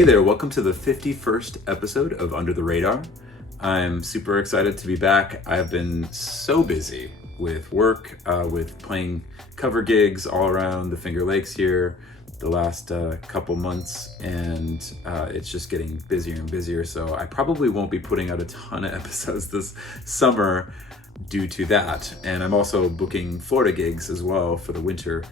Hey there, welcome to the 51st episode of Under the Radar. I'm super excited to be back. I've been so busy with work, with playing cover gigs all around the Finger Lakes here the last couple months, and it's just getting busier and busier, so I probably won't be putting out a ton of episodes this summer due to that. And I'm also booking Florida gigs as well for the winter.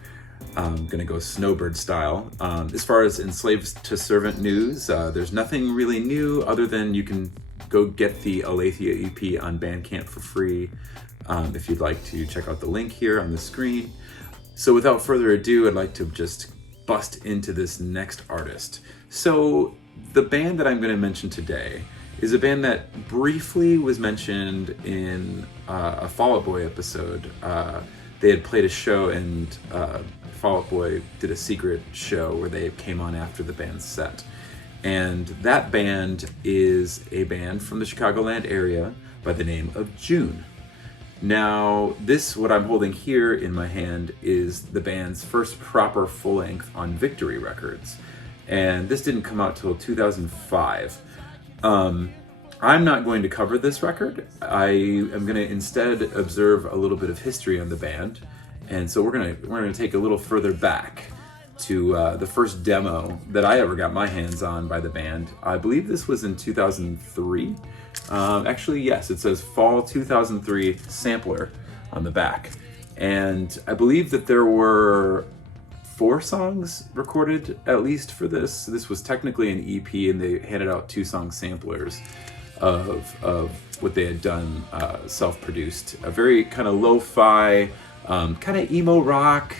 I'm gonna go snowbird style. As far as enslaved to servant news, there's nothing really new other than you can go get the Aletheia EP on Bandcamp for free if you'd like to check out the link here on the screen. So without further ado, I'd like to just bust into this next artist. So the band that I'm going to mention today is a band that briefly was mentioned in a Fall Out Boy episode. They had played a show, and Fall Out Boy did a secret show where they came on after the band's set. And that band is a band from the Chicagoland area by the name of June. Now, what I'm holding here in my hand is the band's first proper full-length on Victory Records. And this didn't come out till 2005. I'm not going to cover this record. I am going to instead observe a little bit of history on the band. And so we're gonna take a little further back to the first demo that I ever got my hands on by the band. I believe this was in 2003. Actually, yes, it says Fall 2003 Sampler on the back. And I believe that there were 4 songs recorded at least for this. This was technically an EP, and they handed out 2-song samplers of what they had done self-produced. A very kind of lo-fi, kind of emo rock.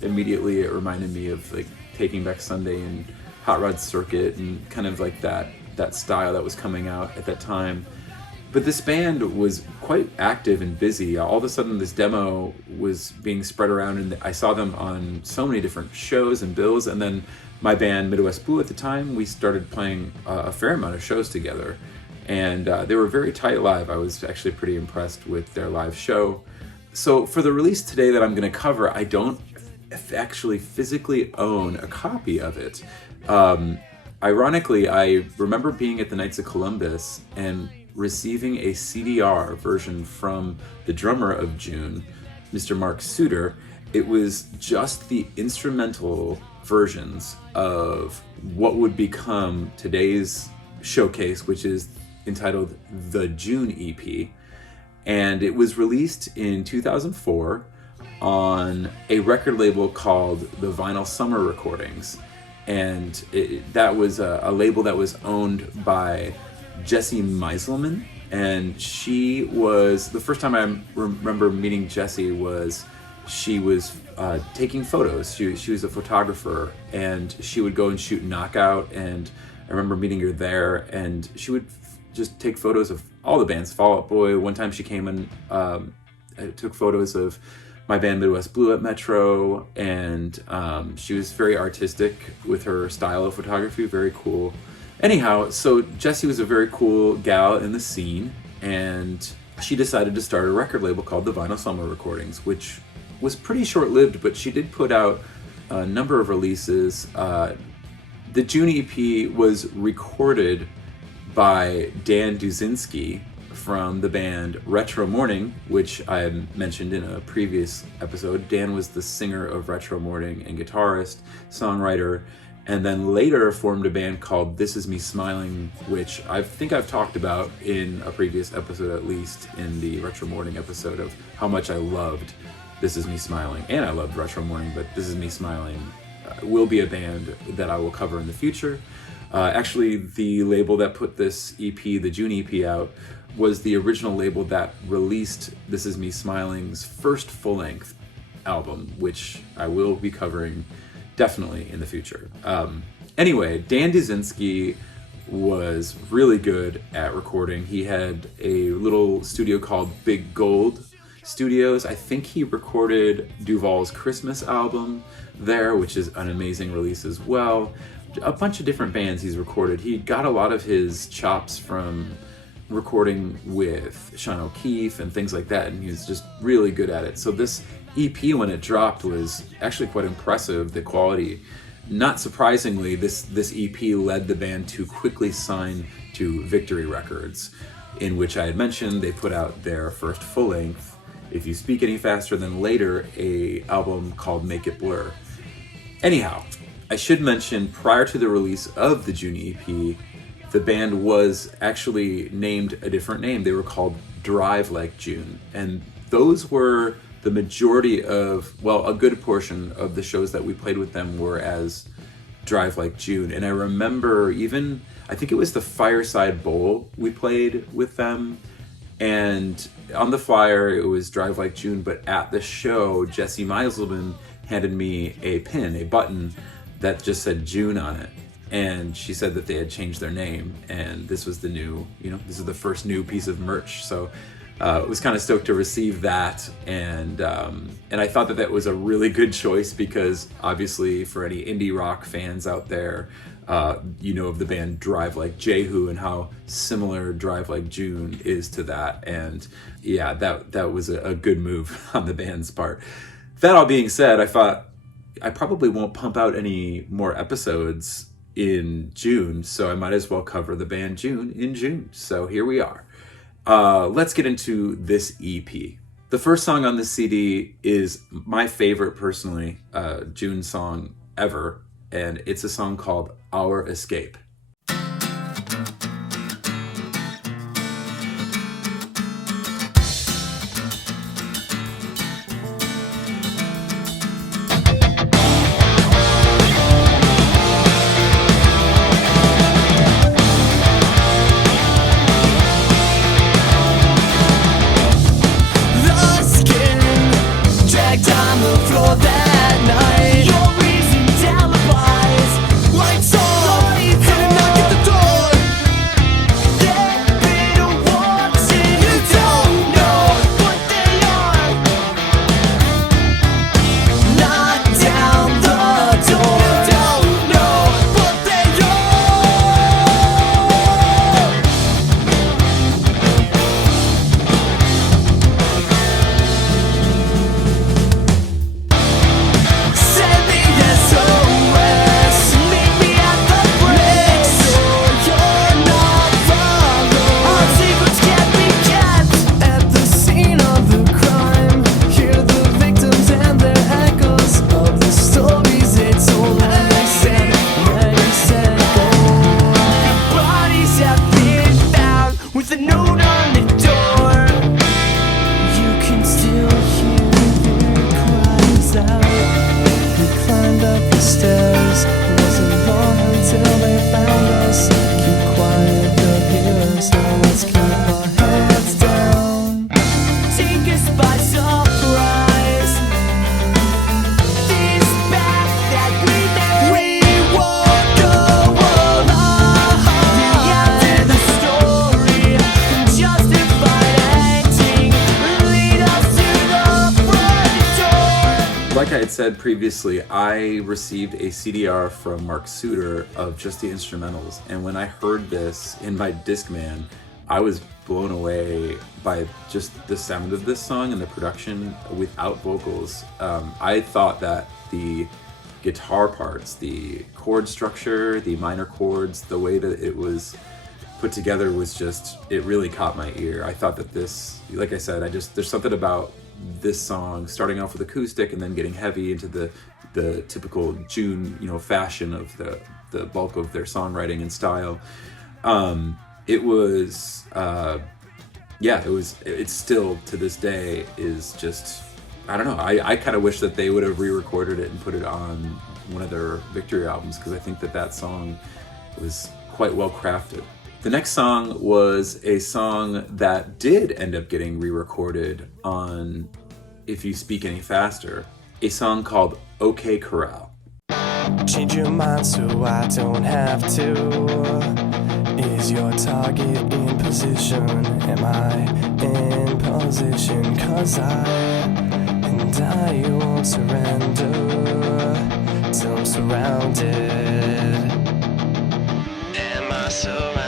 Immediately it reminded me of like Taking Back Sunday and Hot Rod Circuit and kind of like that style that was coming out at that time. But this band was quite active and busy. All of a sudden this demo was being spread around, and I saw them on so many different shows and bills. And then my band Midwest Blue at the time, we started playing a fair amount of shows together, and they were very tight live. I was actually pretty impressed with their live show. So for the release today that I'm going to cover, I don't actually physically own a copy of it. Ironically, I remember being at the Knights of Columbus and receiving a CDR version from the drummer of June, Mr. Mark Suter. It was just the instrumental versions of what would become today's showcase, which is entitled The June EP. And it was released in 2004 on a record label called the Vinyl Summer Recordings. And that was a label that was owned by Jessie Meiselman. And she was, the first time I remember meeting Jessie was she was taking photos. She was a photographer, and she would go and shoot Knockout. And I remember meeting her there, and she would just take photos of all the bands. Fall Out Boy. One time she came and took photos of my band Midwest Blue at Metro, and she was very artistic with her style of photography, very cool. Anyhow, so Jessie was a very cool gal in the scene, and she decided to start a record label called the Vinyl Summer Recordings, which was pretty short-lived, but she did put out a number of releases. The June EP was recorded by Dan Duzinski from the band Retro Morning, which I mentioned in a previous episode. Dan was the singer of Retro Morning and guitarist, songwriter, and then later formed a band called This Is Me Smiling, which I think I've talked about in a previous episode, at least in the Retro Morning episode, of how much I loved This Is Me Smiling. And I loved Retro Morning, but This Is Me Smiling will be a band that I will cover in the future. Actually, the label that put this EP, the June EP, out was the original label that released This Is Me Smiling's first full-length album, which I will be covering definitely in the future. Anyway, Dan Duzinski was really good at recording. He had a little studio called Big Gold Studios. I think he recorded Duval's Christmas album there, which is an amazing release as well. A bunch of different bands he's recorded. He got a lot of his chops from recording with Sean O'Keefe and things like that, and he was just really good at it. So this EP, when it dropped, was actually quite impressive, the quality. not surprisingly, this EP led the band to quickly sign to Victory Records, in which I had mentioned they put out their first full-length, If You Speak Any Faster, then later a album called Make It Blur. Anyhow, I should mention, prior to the release of the June EP, the band was actually named a different name. They were called Drive Like June, and those were the majority of, well, a good portion of the shows that we played with them were as Drive Like June. And I remember even, I think it was the Fireside Bowl we played with them, and on the flyer it was Drive Like June, but at the show, Jesse Meiselman handed me a pin, a button that just said June on it. And she said that they had changed their name, and this was the new, this is the first new piece of merch. So was kind of stoked to receive that, and I thought that was a really good choice, because obviously for any indie rock fans out there, of the band Drive Like Jehu and how similar Drive Like June is to that, and yeah, that was a good move on the band's part. That all being said, I thought I probably won't pump out any more episodes in June, so I might as well cover the band June in June. So here we are. Let's get into this EP. The first song on this CD is my favorite, personally, June song ever, and it's a song called Our Escape. Like I had said previously, I received a CDR from Mark Suter of just the instrumentals, and when I heard this in my Discman, I was blown away by just the sound of this song and the production without vocals. I thought that the guitar parts, the chord structure, the minor chords, the way that it was put together was just, it really caught my ear. I thought that this, like I said, there's something about this song starting off with acoustic and then getting heavy into the typical June, fashion of the bulk of their songwriting and style. It's still to this day is just, I don't know. I kind of wish that they would have re-recorded it and put it on one of their Victory albums, because I think that song was quite well crafted. The next song was a song that did end up getting re-recorded on If You Speak Any Faster, a song called OK Corral. Change your mind so I don't have to. Is your target in position? Am I in position? 'Cause I won't surrender till I'm surrounded. Am I surrounded?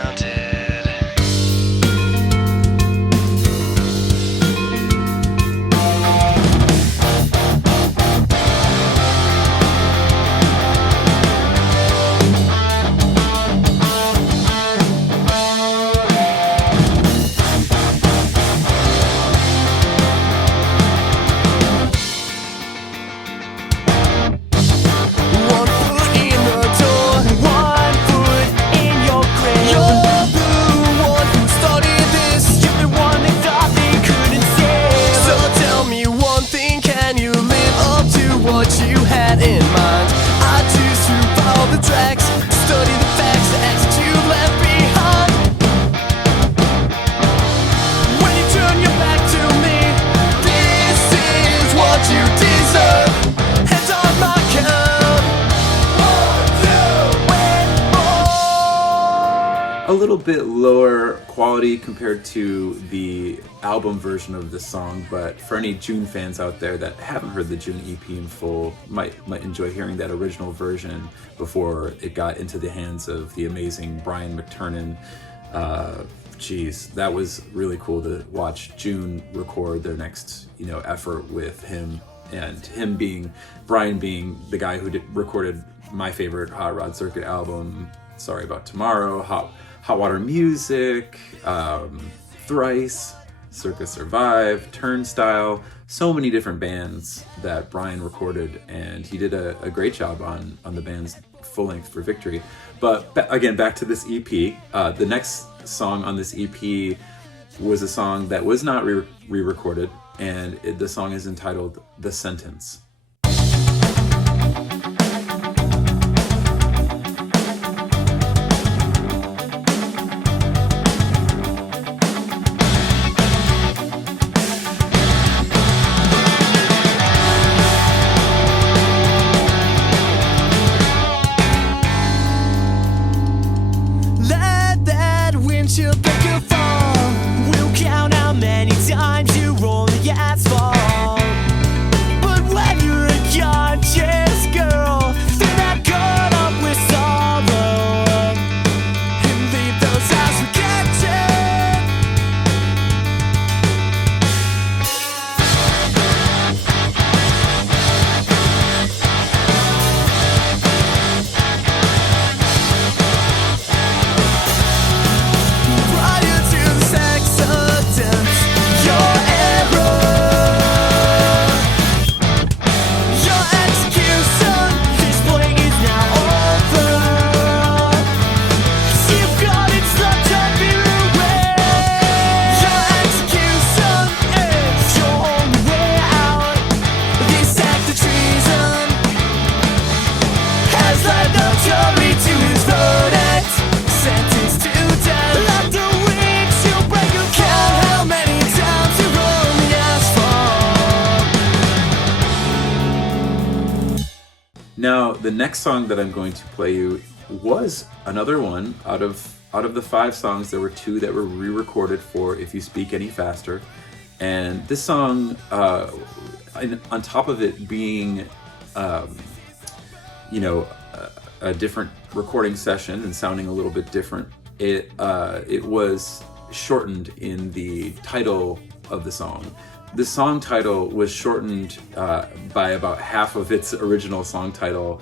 bit lower quality compared to the album version of this song, but for any June fans out there that haven't heard the June EP in full, might enjoy hearing that original version before it got into the hands of the amazing Brian McTernan. That was really cool to watch June record their next, effort with him, and Brian being the guy who recorded my favorite Hot Rod Circuit album, Sorry About Tomorrow, Hot Water Music, Thrice, Circa Survive, Turnstile, so many different bands that Brian recorded, and he did a great job on the band's full length for Victory. But again, back to this EP, the next song on this EP was a song that was not re-recorded, and the song is entitled The Sentence. Now, the next song that I'm going to play you was another one out of the 5 songs. There were 2 that were re-recorded for If You Speak Any Faster, and this song, on top of it being, a different recording session and sounding a little bit different, it was shortened in the title of the song. The song title was shortened by about half of its original song title,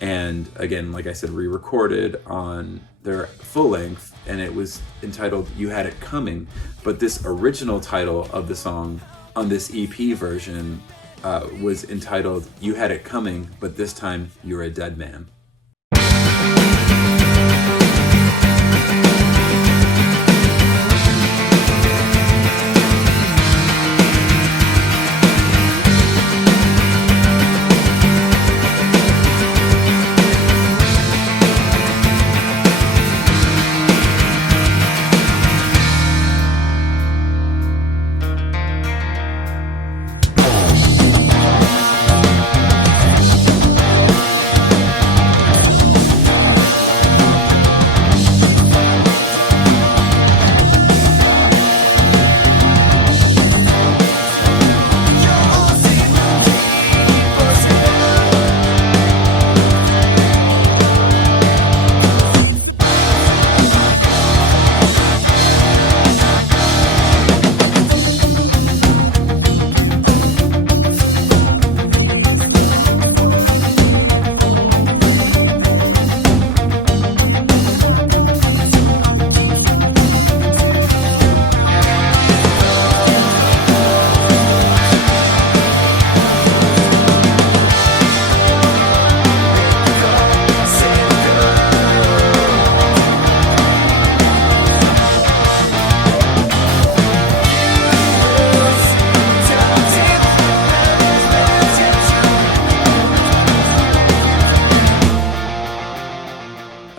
and again, like I said, re-recorded on their full length, and it was entitled You Had It Coming. But this original title of the song on this EP version was entitled You Had It Coming, but this time You're a Dead Man.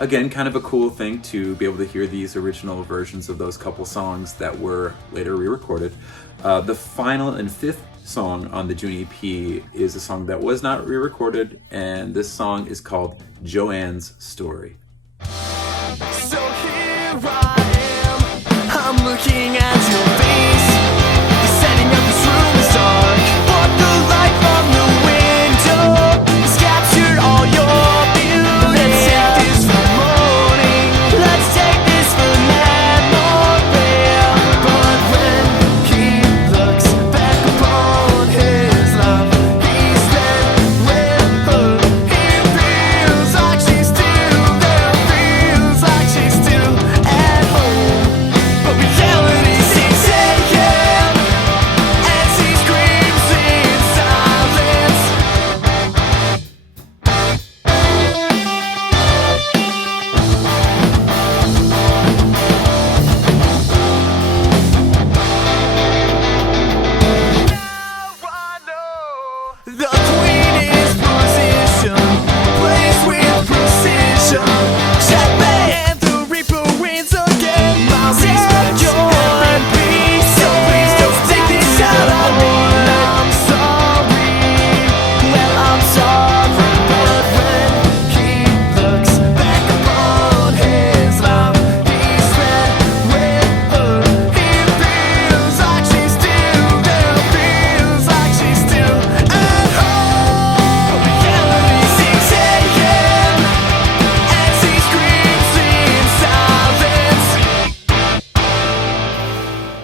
Again, kind of a cool thing to be able to hear these original versions of those couple songs that were later re-recorded. The final and 5th song on the June EP is a song that was not re-recorded, and this song is called Joanne's Story. So here I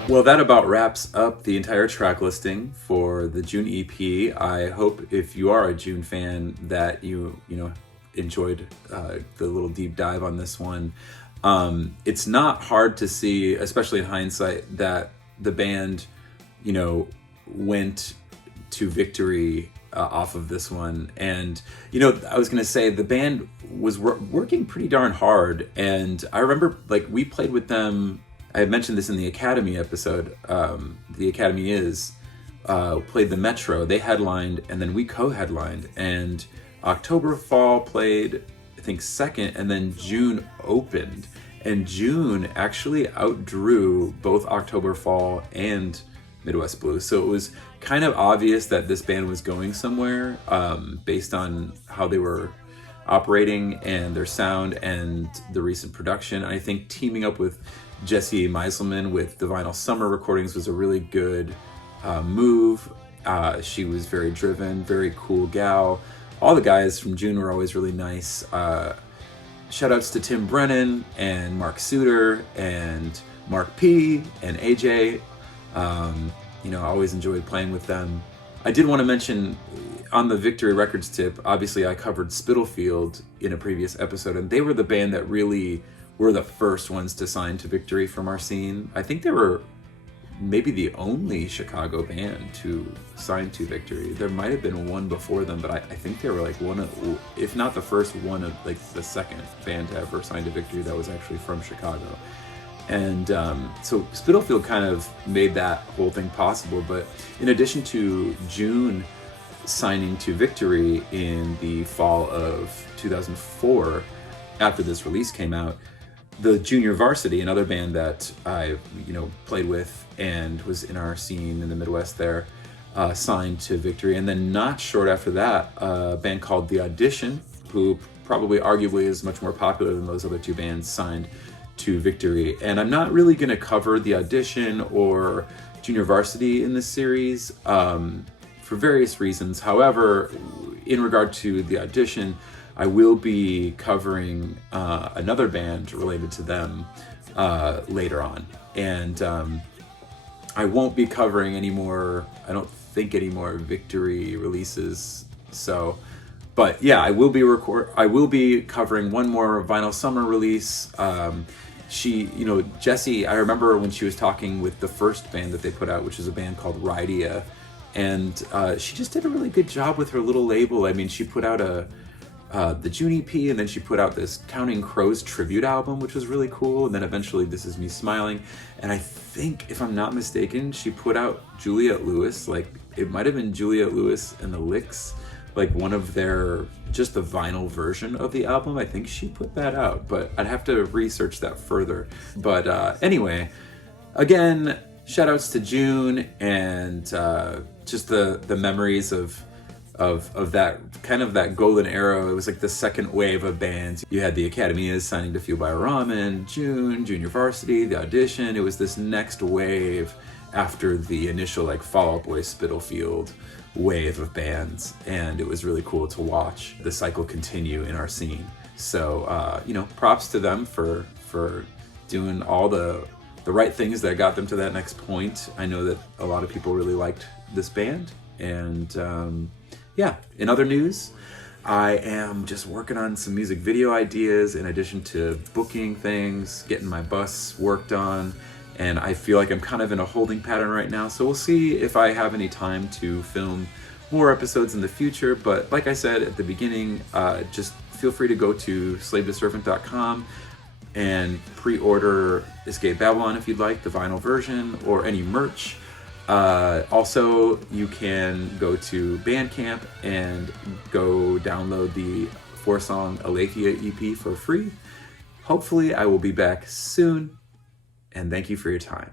Well, that about wraps up the entire track listing for the June EP. I hope if you are a June fan that you enjoyed the little deep dive on this one. It's not hard to see, especially in hindsight, that the band, went to victory off of this one. And, I was going to say the band was working pretty darn hard. And I remember, we played with them. I had mentioned this in the Academy episode. The Academy played the Metro. They headlined, and then we co-headlined. And October Fall played, I think, second, and then June opened. And June actually outdrew both October Fall and Midwest Blues. So it was kind of obvious that this band was going somewhere based on how they were operating and their sound and the recent production. I think teaming up with Jesse Meiselman with the Vinyl Summer recordings was a really good move. She was very driven, very cool gal. All the guys from June were always really nice. Shout outs to Tim Brennan and Mark Suter and Mark P and AJ. I always enjoyed playing with them. I did want to mention on the Victory Records tip, obviously I covered Spitalfield in a previous episode, and they were the band that really were the first ones to sign to Victory from our scene. I think they were maybe the only Chicago band to sign to Victory. There might have been one before them, but I think they were one of, if not the first, one of the second band to ever sign to Victory that was actually from Chicago. And so Spitalfield kind of made that whole thing possible. But in addition to June signing to Victory in the fall of 2004, after this release came out, the Junior Varsity, another band that I played with and was in our scene in the Midwest there, signed to Victory. And then not short after that, a band called The Audition, who probably arguably is much more popular than those other two bands, signed to Victory. And I'm not really going to cover The Audition or Junior Varsity in this series for various reasons. However, in regard to The Audition, I will be covering another band related to them later on. And I won't be covering any more Victory releases. So, but yeah, I will be covering one more Vinyl Summer release. Jessie, I remember when she was talking with the first band that they put out, which is a band called Rydia, and she just did a really good job with her little label. I mean, she put out the June EP, and then she put out this Counting Crows tribute album, which was really cool, and then eventually This Is Me Smiling. And I think, if I'm not mistaken, she put out Juliette Lewis, it might have been Juliette Lewis and the Licks, one of their, just the vinyl version of the album. I think she put that out, but I'd have to research that further. But anyway, again, shout outs to June, and just the memories of that kind of that golden era. It was the second wave of bands. You had the Academias signing to Fuel by Ramen, June, Junior Varsity, The Audition. It was this next wave after the initial Fall Out Boy, Spitalfield wave of bands, and it was really cool to watch the cycle continue in our scene. So props to them for doing all the right things that got them to that next point. I know that a lot of people really liked this band. And in other news, I am just working on some music video ideas in addition to booking things, getting my bus worked on, and I feel like I'm kind of in a holding pattern right now. So we'll see if I have any time to film more episodes in the future. But like I said at the beginning, just feel free to go to SlaveToServant.com and pre-order Escape Babylon if you'd like, the vinyl version, or any merch. Also, you can go to Bandcamp and go download the 4-song Aletheia EP for free. Hopefully I will be back soon, and thank you for your time.